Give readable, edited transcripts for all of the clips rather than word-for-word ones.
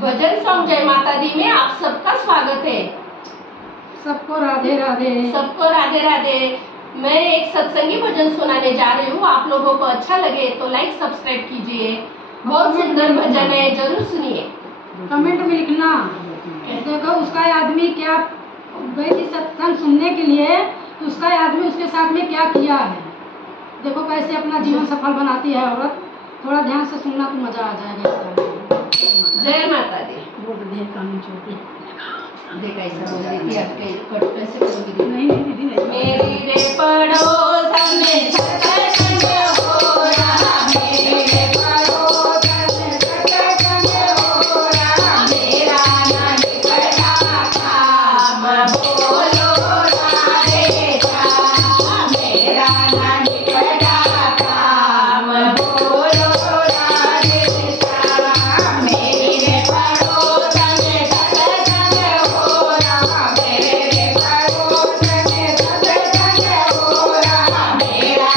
भजन song जय माता दी में आप सबका स्वागत है। सबको राधे राधे। सबको राधे राधे। मैं एक सत्संगी भजन सुनाने जा रही हूँ। आप लोगों को अच्छा लगे तो लाइक सब्सक्राइब कीजिए। बहुत सुंदर भजन है, जरूर सुनिए। कमेंट में लिखना। देखो उसका आदमी क्या गई थी सत्संग सुनने के लिए, तो उसका आदमी उसके साथ में क्या किया है। देखो कैसे अपना जीवन सफल बनाती है औरत। थोड़ा ध्यान से सुनना तो मजा आ जाएगा। जय माता दी। बोल दे कानून छोटी देख ऐसा बोल देती आपके कट कैसे करोगी? नहीं दीदी नहीं। मेरी रे पड़ोसन में सत्संग हो रहा, मेरे पड़ोसन में सत्संग हो रहा, मेरा नहीं पड़ा काम बोलो राधे श्याम, मेरा नहीं पड़ा काम बोलो राधे श्याम। मेरी रे पड़ोसन में सत्संग हो रहा, मेरे पड़ोसन में सत्संग हो रहा, मेरा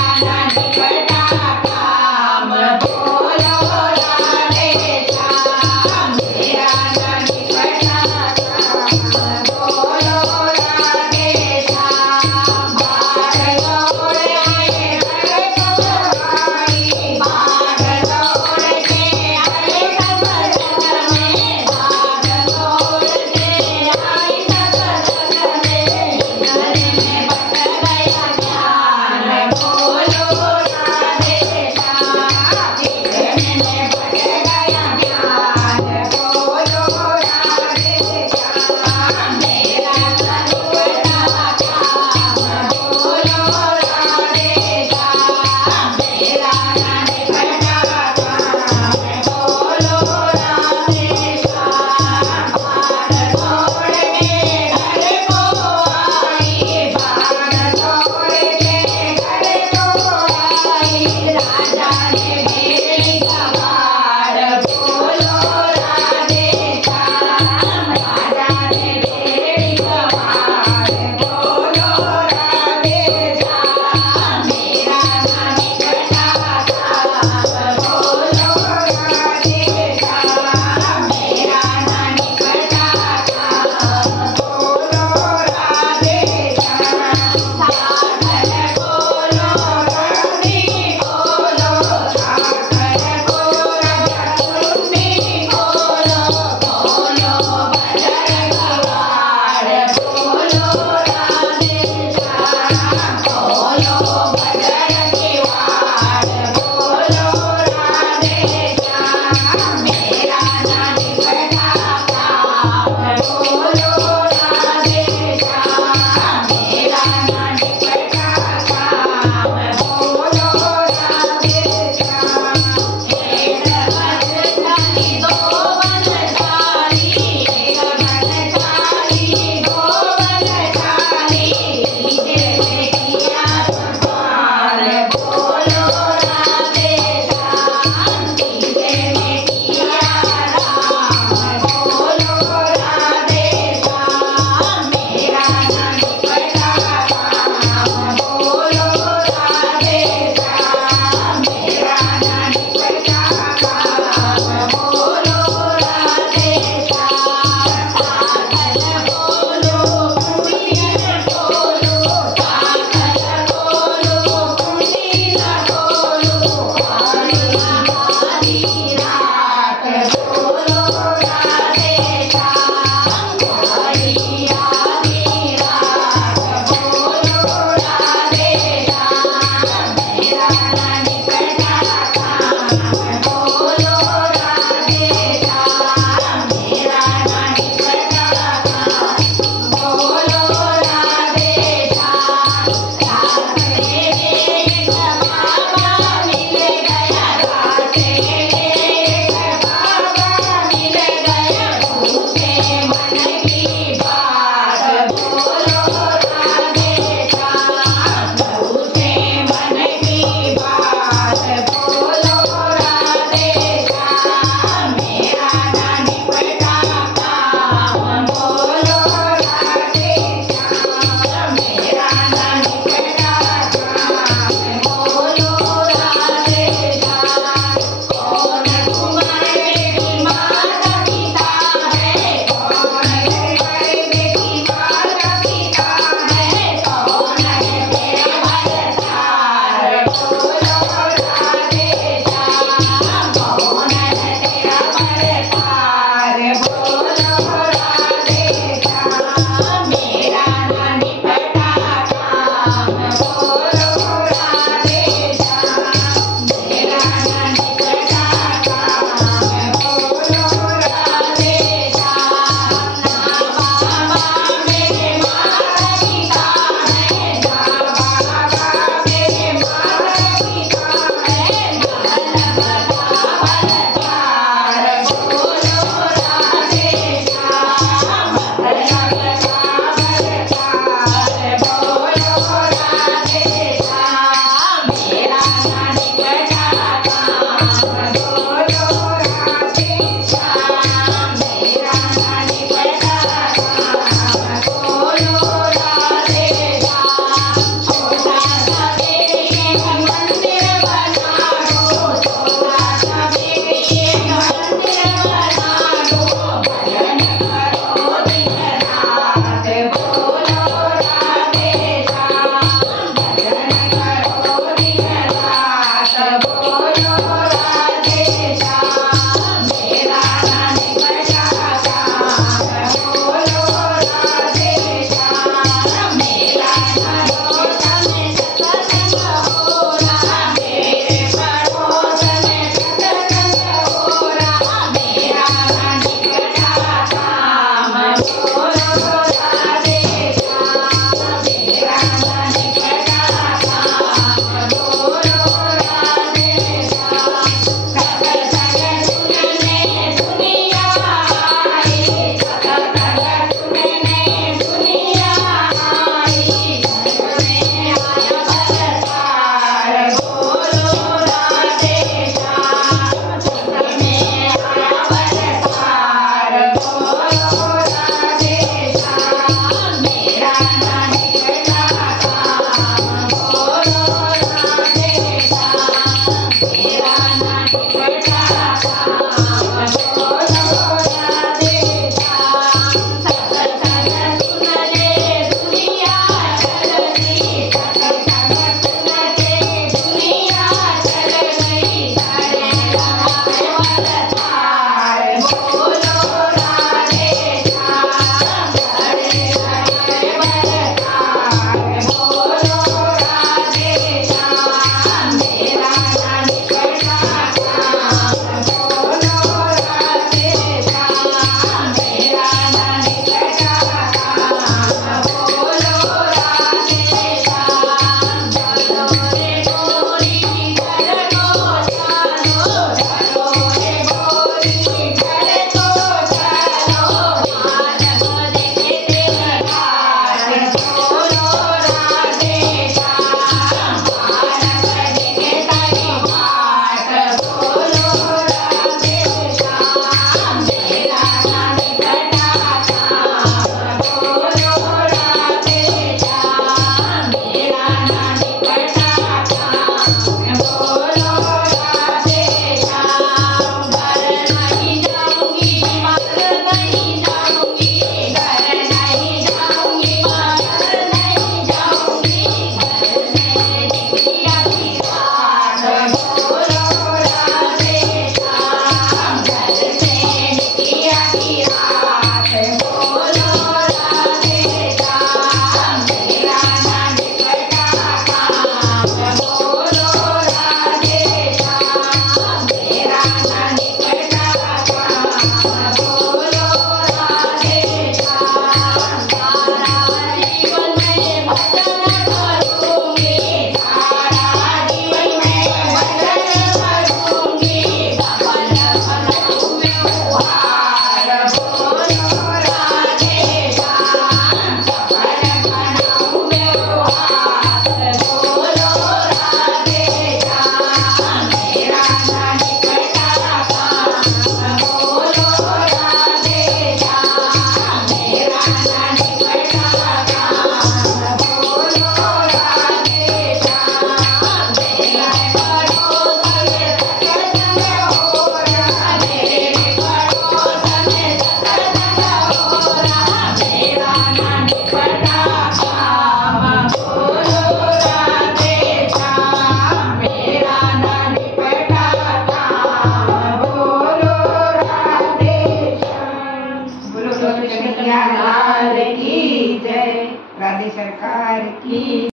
कृष्ण लाल की जय, राधे सरकार की।